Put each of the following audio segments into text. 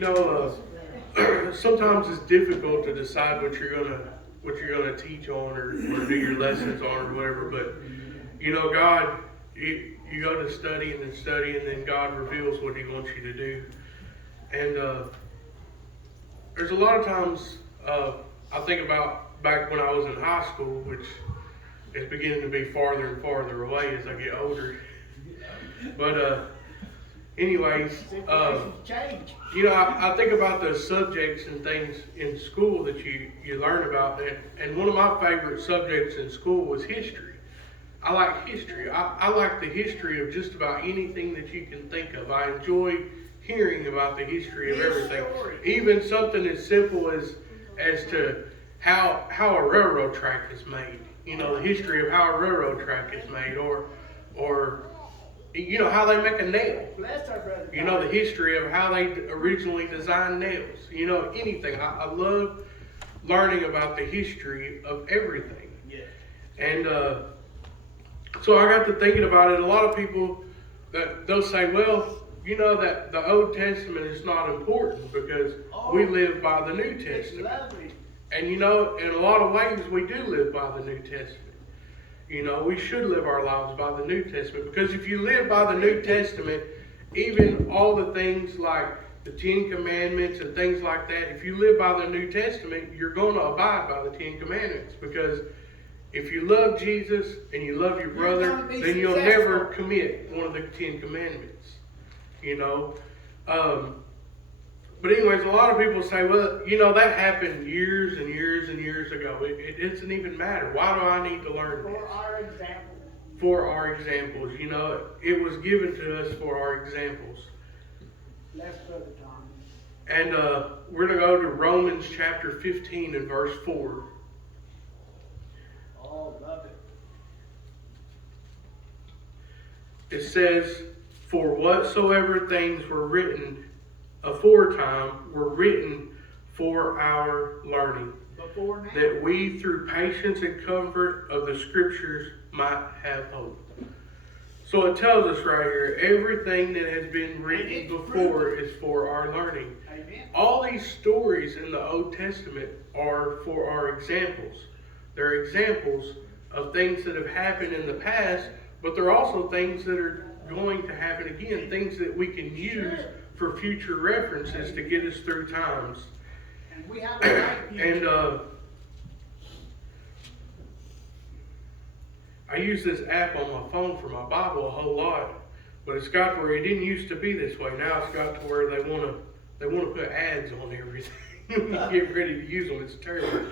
You know, sometimes it's difficult to decide what you're gonna teach on or do your lessons on or whatever. But you know, God, you go to studying and studying, and then God reveals what He wants you to do. And there's a lot of times I think about back when I was in high school, which is beginning to be farther and farther away as I get older. But anyways, you know, I think about the subjects and things in school that you learn about, and one of my favorite subjects in school was history. I like history. I like the history of just about anything that you can think of. I enjoy hearing about the history of everything. Even something as simple as to how a railroad track is made. You know, the history of how a railroad track is made, or you know, how they make a nail. You know, the history of how they originally designed nails. You know, anything. I love learning about the history of everything. And so I got to thinking about it. A lot of people, they'll say, well, you know, that the Old Testament is not important because we live by the New Testament. And you know, in a lot of ways, we do live by the New Testament. You know, we should live our lives by the New Testament, because if you live by the New Testament, even all the things like the Ten Commandments and things like that, if you live by the New Testament, you're going to abide by the Ten Commandments. Because if you love Jesus and you love your brother, then you'll never commit one of the Ten Commandments. You know. But anyways, a lot of people say, well, you know, that happened years and years and years ago. It doesn't even matter. Why do I need to learn this? For our examples. You know, it was given to us for our examples. And we're going to go to Romans chapter 15 and verse 4. Oh, love it. It says, for whatsoever things were written aforetime were written for our learning, that we through patience and comfort of the Scriptures might have hope. So it tells us right here, everything that has been written before is for our learning. Amen. All these stories in the Old Testament are for our examples. They're examples of things that have happened in the past, but they're also things that are going to happen again, things that we can use for future references to get us through times. And we have a I use this app on my phone for my Bible a whole lot, but it's got to where it didn't used to be this way. Now it's got to where they want to put ads on everything. When you get ready to use them, it's terrible.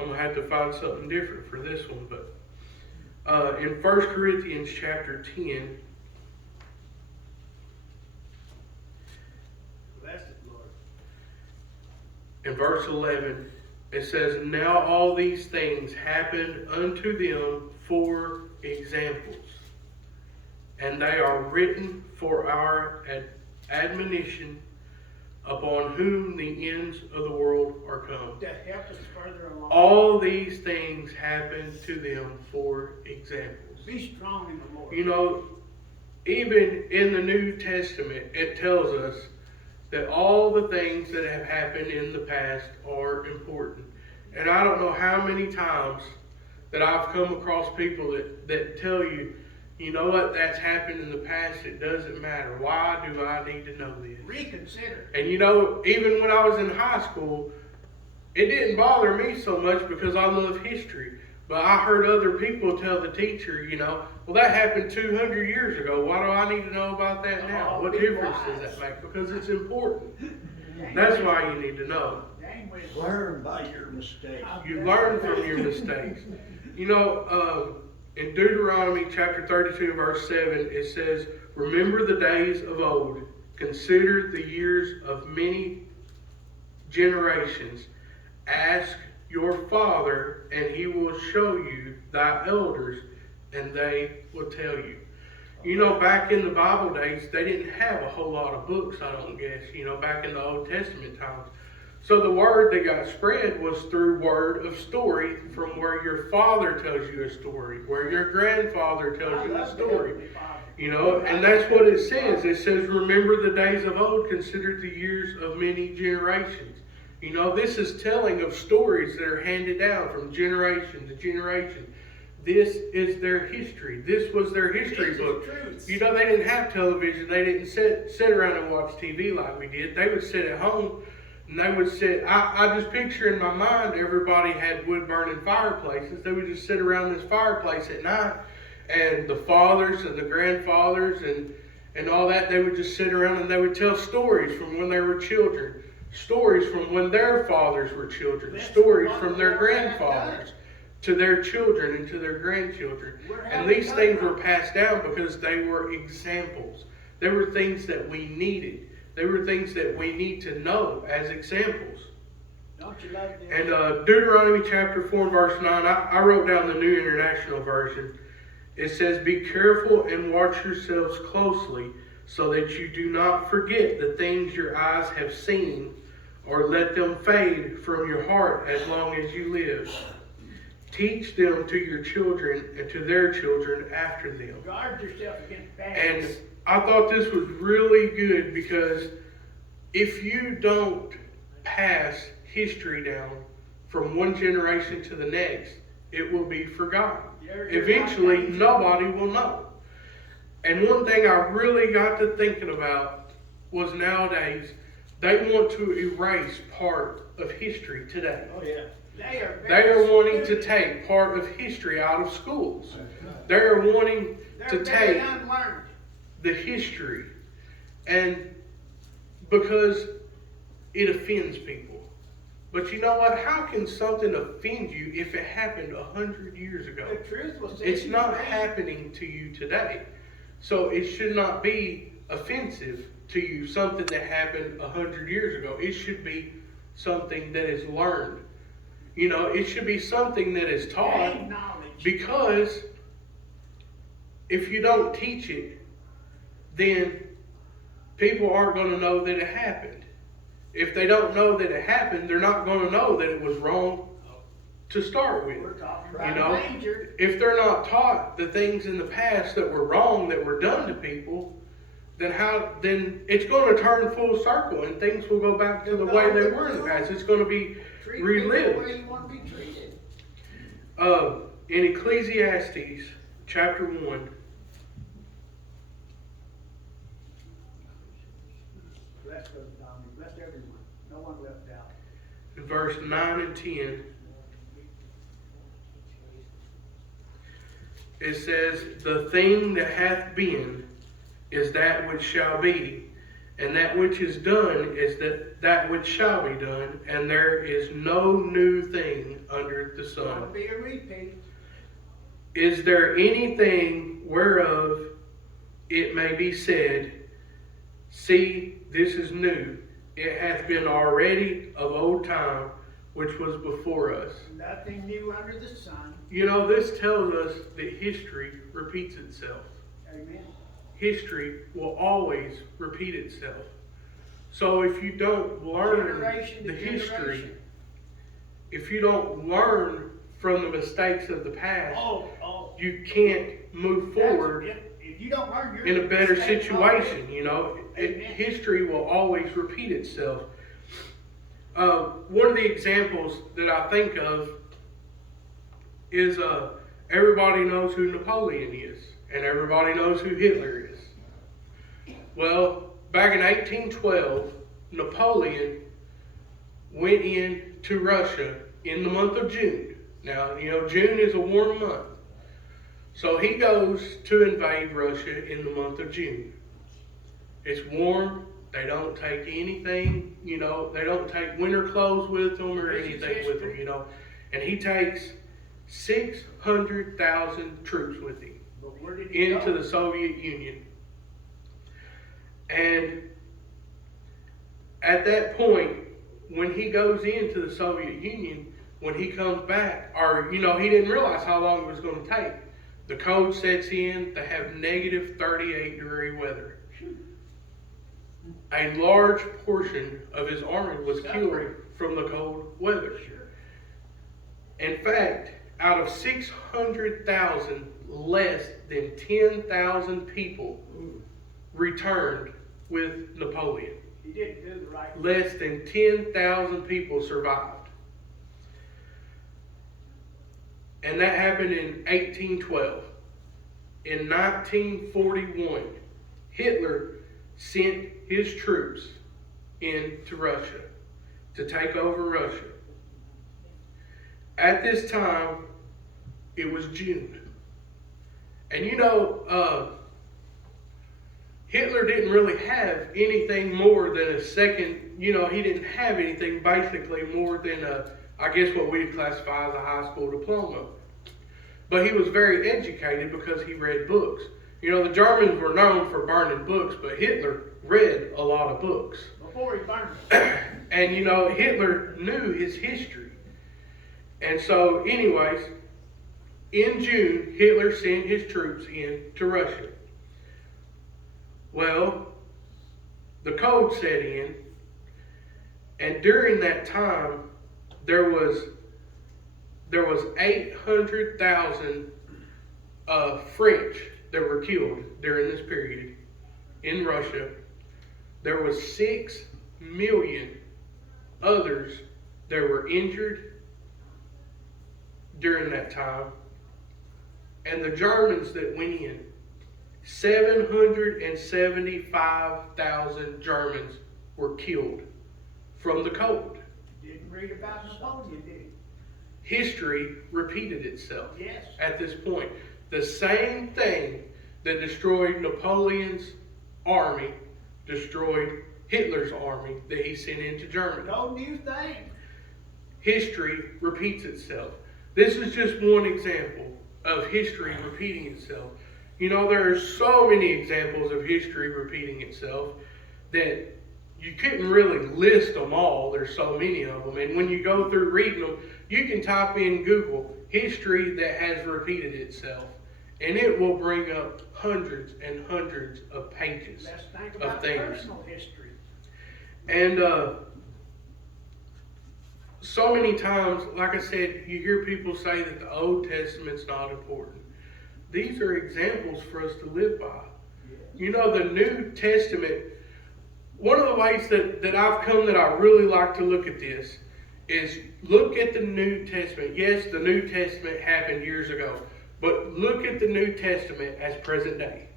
I'm gonna have to find something different for this one. But in 1 Corinthians chapter 10. In verse 11, it says, now all these things happened unto them for examples, and they are written for our admonition, upon whom the ends of the world are come. to help us further along. All these things happened to them for examples. Be strong in the Lord. You know, even in the New Testament, it tells us that all the things that have happened in the past are important. And I don't know how many times that I've come across people that tell you, you know what, that's happened in the past, it doesn't matter. Why do I need to know this? Reconsider. And you know, even when I was in high school, it didn't bother me so much because I love history. But I heard other people tell the teacher, you know, well, that happened 200 years ago. Why do I need to know about that now? What difference does that make? Because it's important. That's why you need to know. Learn by your mistakes. You learn from your mistakes. You know, in Deuteronomy chapter 32, verse 7, it says, remember the days of old. Consider the years of many generations. Ask your father, and he will show you thy elders, and they will tell you. You know, back in the Bible days, they didn't have a whole lot of books, I don't guess, you know, back in the Old Testament times. So the word that got spread was through word of story, from where your father tells you a story, where your grandfather tells you a story. You know, and that's what it says. It says, remember the days of old, consider the years of many generations. You know, this is telling of stories that are handed down from generation to generation. This is their history. This was their history book. You know, they didn't have television. They didn't sit around and watch TV like we did. They would sit at home and they would sit. I just picture in my mind, everybody had wood burning fireplaces. They would just sit around this fireplace at night, and the fathers and the grandfathers and all that, they would just sit around and they would tell stories from when they were children, stories from when their fathers were children, stories from their grandfathers to their children and to their grandchildren. And these things were passed down because they were examples. They were things that we needed. They were things that we need to know as examples. Don't you love them? And Deuteronomy chapter 4 verse 9, I wrote down the New International Version. It says, be careful and watch yourselves closely so that you do not forget the things your eyes have seen, or let them fade from your heart as long as you live. Teach them to your children and to their children after them. Guard yourself against bad. And I thought this was really good, because if you don't pass history down from one generation to the next, it will be forgotten. Eventually, nobody will know. And one thing I really got to thinking about was nowadays, they want to erase part of history today. Oh, yeah. They are wanting to take part of history out of schools. They are wanting to take the history, and because it offends people. But you know what? How can something offend you if it happened 100 years ago? The truth will set It's you not free. happening to you today. So it should not be offensive to you, something that happened 100 years ago. It should be something that is learned. You know, it should be something that is taught, Gain knowledge. because if you don't teach it, then people aren't going to know that it happened. If they don't know that it happened, they're not going to know that it was wrong to start with. We're talking You about know, danger. if they're not taught the things in the past that were wrong, that were done to people, then it's going to turn full circle, and things will go back to the way they were in the past. It's going to be Treat people the relived. way you want to be treated. In Ecclesiastes chapter 1, Bless those Dominic. Bless everyone. No one left out. in verse 9 and 10, it says, the thing that hath been is that which shall be, and that which is done is that which shall be done, and there is no new thing under the sun. It'll be a repeat. Is there anything whereof it may be said, see, this is new, it hath been already of old time, which was before us. Nothing new under the sun. You know, this tells us that history repeats itself. Amen. History will always repeat itself. So if you don't learn Generation the to history, generation. if you don't learn from the mistakes of the past, Oh. you can't move forward If you don't learn your in a better mistake situation. You know, Amen. history will always repeat itself. One of the examples that I think of is everybody knows who Napoleon is, and everybody knows who Hitler is. Well, back in 1812, Napoleon went into Russia in the month of June. Now, you know, June is a warm month. So he goes to invade Russia in the month of June. It's warm. They don't take anything, you know, they don't take winter clothes with them or anything with them, you know. And he takes 600,000 troops with him But where did he into go? the Soviet Union. And at that point, when he goes into the Soviet Union, when he comes back, or, you know, he didn't realize how long it was going to take. The cold sets in, they have negative 38 degree weather. a large portion of his army was killed from the cold weather. In fact, out of 600,000, less than 10,000 people returned with Napoleon. He didn't do the right thing. Less than 10,000 people survived. And that happened in 1812. In 1941, Hitler sent his troops into Russia to take over Russia. At this time, it was June. And Hitler didn't really have anything more than a second, he didn't have anything basically more than I guess what we'd classify as a high school diploma. But he was very educated because he read books. The Germans were known for burning books, but Hitler read a lot of books. Before he burned them. And Hitler knew his history. And so, anyways, in June, Hitler sent his troops into Russia. Well, the cold set in, and during that time, there was 800,000 French that were killed during this period in Russia. There was 6 million others that were injured during that time. And the Germans that went in, 775,000 Germans were killed from the cold. Didn't read about Napoleon, did he? History repeated itself. Yes. At this point. The same thing that destroyed Napoleon's army destroyed Hitler's army that he sent into Germany. No new thing. History repeats itself. This is just one example of history repeating itself. There are so many examples of history repeating itself that you couldn't really list them all. There's so many of them. And when you go through reading them, you can type in Google history that has repeated itself. And it will bring up hundreds and hundreds of pages Let's think of about things. personal history. And so many times, like I said, you hear people say that the Old Testament's not important. These are examples for us to live by. The New Testament, one of the ways that I've come that I really like to look at this is look at the New Testament. Yes, the New Testament happened years ago, but look at the New Testament as present day.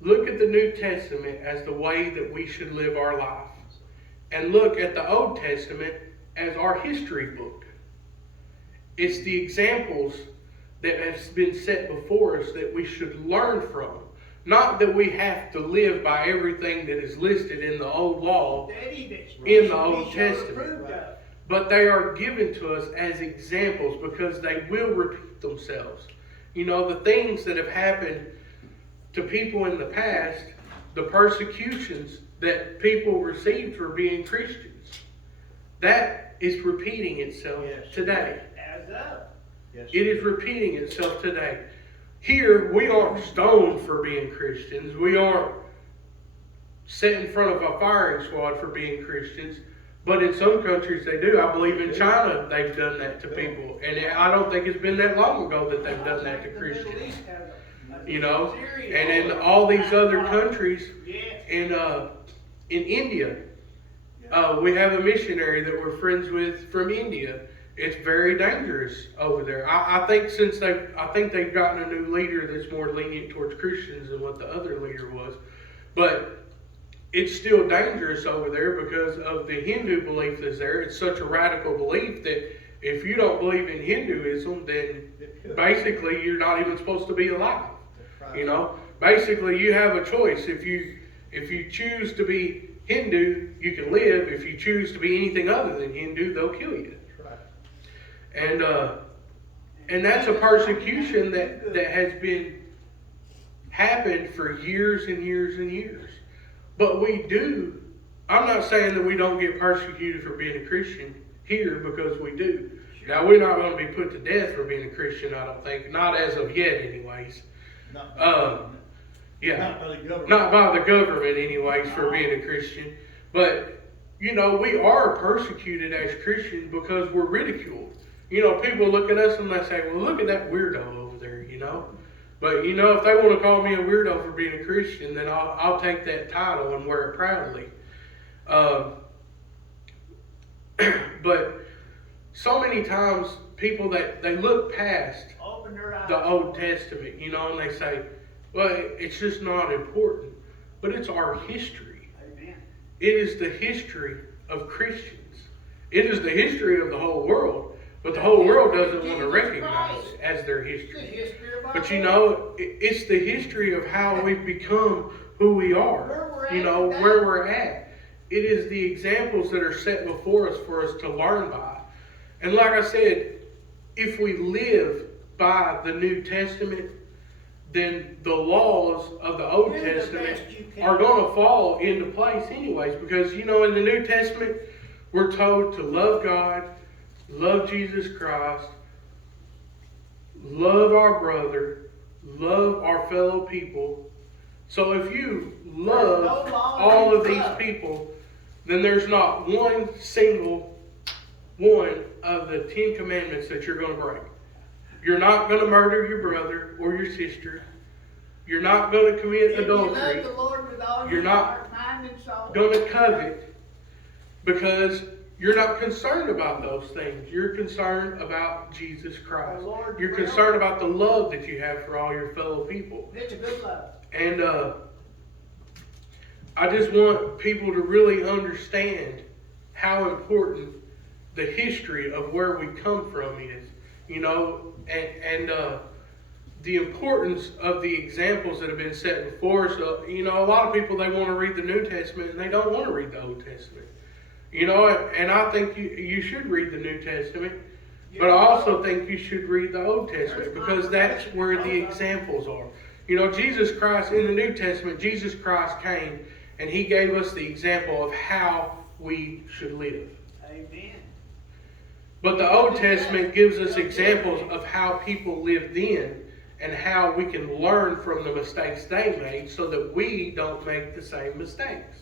Look at the New Testament as the way that we should live our life. And look at the Old Testament as our history book. It's the examples that has been set before us that we should learn from. Not that we have to live by everything that is listed in the old law, in the Old Testament. But they are given to us as examples because they will repeat themselves. The things that have happened to people in the past, the persecutions that people received for being Christians, that is repeating itself today. Yes. It is repeating itself today. Here, we aren't stoned for being Christians. We aren't set in front of a firing squad for being Christians. But in some countries they do. I believe in China they've done that to people. And I don't think it's been that long ago that they've done that to Christians. And in all these other countries, in India, we have a missionary that we're friends with from India. It's very dangerous over there. I think they've gotten a new leader that's more lenient towards Christians than what the other leader was. But it's still dangerous over there because of the Hindu belief that's there. It's such a radical belief that if you don't believe in Hinduism, then basically you're not even supposed to be alive. Basically you have a choice. If you choose to be Hindu, you can live. If you choose to be anything other than Hindu, they'll kill you. And that's a persecution that has been happened for years and years and years. But I'm not saying that we don't get persecuted for being a Christian here, because we do. Now, we're not going to be put to death for being a Christian, I don't think. Not as of yet, anyways. Yeah. Not by the government. Not by the government anyways for being a Christian. But, you know, we are persecuted as Christians because we're ridiculed. You know, people look at us and they say, well, look at that weirdo over there, you know. But, you know, if they want to call me a weirdo for being a Christian, then I'll take that title and wear it proudly. But so many times people they look past Open their eyes. the Old Testament, you know, and they say, well, it's just not important. But it's our history. Amen. It is the history of Christians. It is the history of the whole world. But the whole world doesn't want to recognize it as their The history. history of our But you world. know, it's the history of how we've become who we are. Where we're at You know, today. where we're at. It is the examples that are set before us for us to learn by. And like I said, if we live by the New Testament, then the laws of the Old Do the Testament best you can. are going to fall into place anyways. Because, you know, in the New Testament, we're told to love God, love Jesus Christ, love our brother, love our fellow people. So if you love There's no law all of against these love. people, then there's not one single one of the 10 commandments that you're going to break. You're not going to murder your brother or your sister. You're not going to commit If you love adultery. the Lord with all You're your not heart, mind, and soul. Going to covet, because you're not concerned about those things. You're concerned about Jesus Christ. The Lord You're will. concerned about the love that you have for all your fellow people. It's a good love. And I just want people to really understand how important the history of where we come from is. You know, and the importance of the examples that have been set before us. You know, a lot of people, they want to read the New Testament and they don't want to read the Old Testament. You know, and I think you should read the New Testament, but I also think you should read the Old Testament because that's where the examples are. You know, Jesus Christ, in the New Testament, Jesus Christ came and He gave us the example of how we should live. Amen. But the Old Testament gives us examples of how people lived then and how we can learn from the mistakes they made so that we don't make the same mistakes.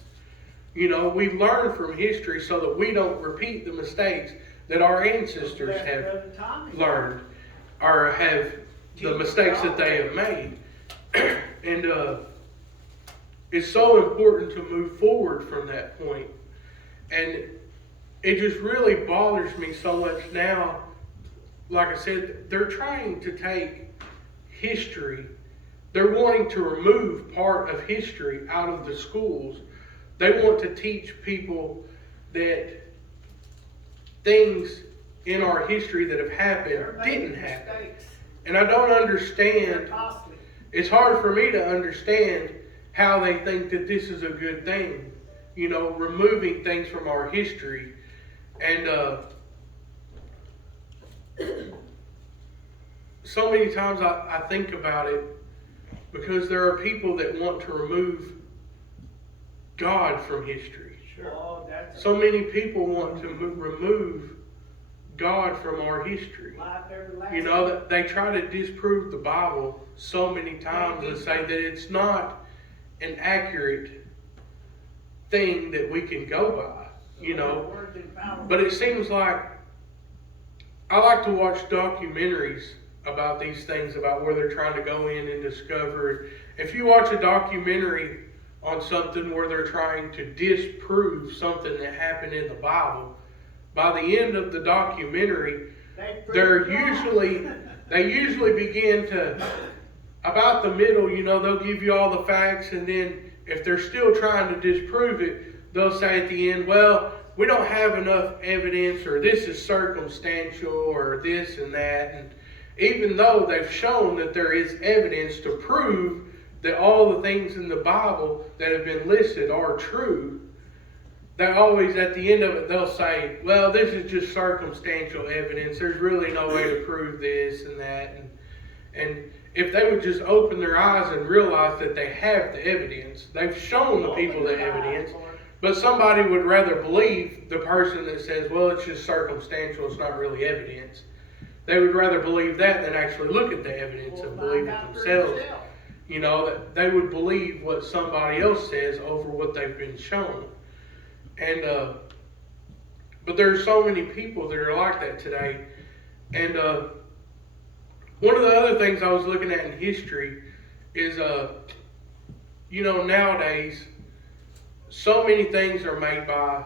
You know, we learn from history so that we don't repeat the mistakes that our ancestors have learned or have the mistakes that they have made. And it's so important to move forward from that point. And it just really bothers me so much now. Like I said, they're trying to take history. They're wanting to remove part of history out of the schools. They want to teach people that things in our history that have happened didn't happen. And I don't understand. It's hard for me to understand how they think that this is a good thing. You know, removing things from our history. And so many times I think about it because there are people that want to remove God from history. Oh, So many people want to remove God from our history. You know, they try to disprove the Bible so many times and say that it's not an accurate thing that we can go by, you know. But it seems like I like to watch documentaries about these things, about where they're trying to go in and discover. If you watch a documentary on something where they're trying to disprove something that happened in the Bible, by the end of the documentary, they usually begin to, about the middle, you know, they'll give you all the facts, and then if they're still trying to disprove it, they'll say at the end, well, we don't have enough evidence, or this is circumstantial, or this and that. And even though they've shown that there is evidence to prove that all the things in the Bible that have been listed are true, they always, at the end of it, they'll say, well, this is just circumstantial evidence. There's really no way to prove this and that. And if they would just open their eyes and realize that they have the evidence, they've shown the people the evidence, but somebody would rather believe the person that says, well, it's just circumstantial, it's not really evidence. They would rather believe that than actually look at the evidence and believe it themselves. You know, that they would believe what somebody else says over what they've been shown. And but there's so many people that are like that today. And one of the other things I was looking at in history is, you know, nowadays, so many things are made by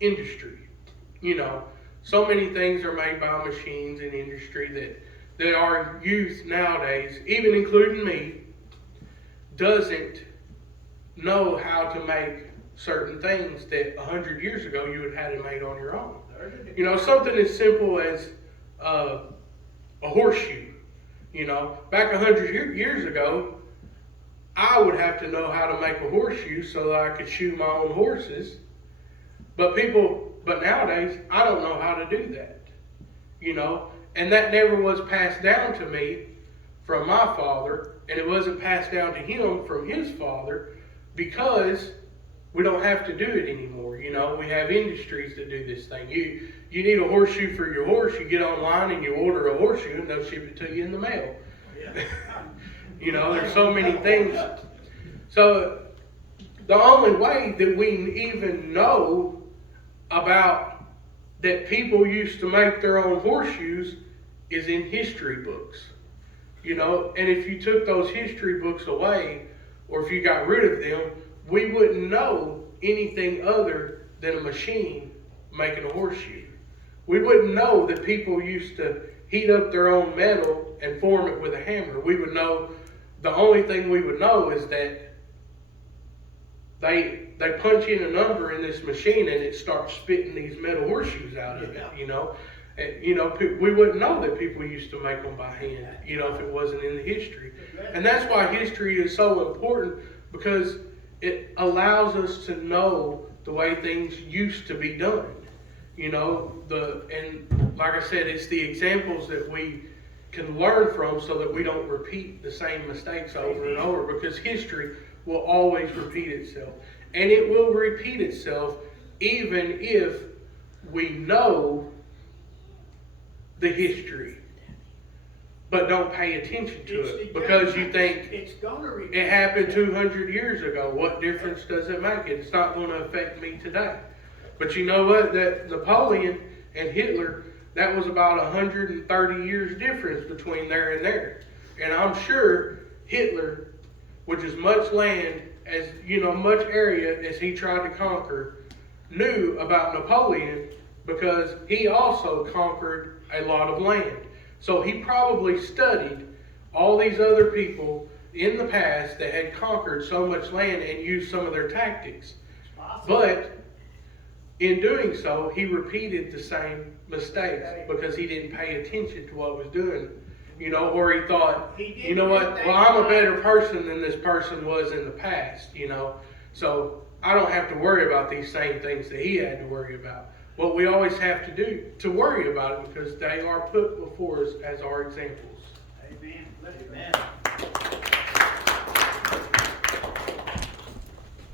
industry. You know, so many things are made by machines and industry that our youth nowadays, even including me, doesn't know how to make certain things that 100 years ago you would have had it made on your own. You know, something as simple as a horseshoe. You know, back 100 years ago, I would have to know how to make a horseshoe so that I could shoe my own horses. But nowadays, I don't know how to do that. You know, and that never was passed down to me from my father, and it wasn't passed down to him from his father, because we don't have to do it anymore. You know, we have industries that do this thing. You need a horseshoe for your horse, you get online and you order a horseshoe and they'll ship it to you in the mail. Yeah. You know, there's so many things. So the only way that we even know about that people used to make their own horseshoes is in history books. You know, and if you took those history books away, or if you got rid of them, we wouldn't know anything other than a machine making a horseshoe. We wouldn't know that people used to heat up their own metal and form it with a hammer. We would know, the only thing we would know is that they punch in a number in this machine and it starts spitting these metal horseshoes out of it, you know. And, you know, we wouldn't know that people used to make them by hand, you know, if it wasn't in the history. And that's why history is so important, because it allows us to know the way things used to be done. You know, and like I said, it's the examples that we can learn from so that we don't repeat the same mistakes over and over, because history will always repeat itself. And it will repeat itself even if we know the history, but don't pay attention to it, because you think it happened 200 years ago. What difference does it make? It's not going to affect me today. But you know what? That Napoleon and Hitler, that was about 130 years difference between there and there. And I'm sure Hitler, with as much land as, you know, much area as he tried to conquer, knew about Napoleon, because he also conquered a lot of land. So he probably studied all these other people in the past that had conquered so much land and used some of their tactics. But in doing so, he repeated the same mistakes because he didn't pay attention to what was doing. You know, or he thought, you know what, well, I'm a better person than this person was in the past, you know. So I don't have to worry about these same things that he had to worry about. What we always have to do to worry about it, because they are put before us as our examples. Amen. Amen.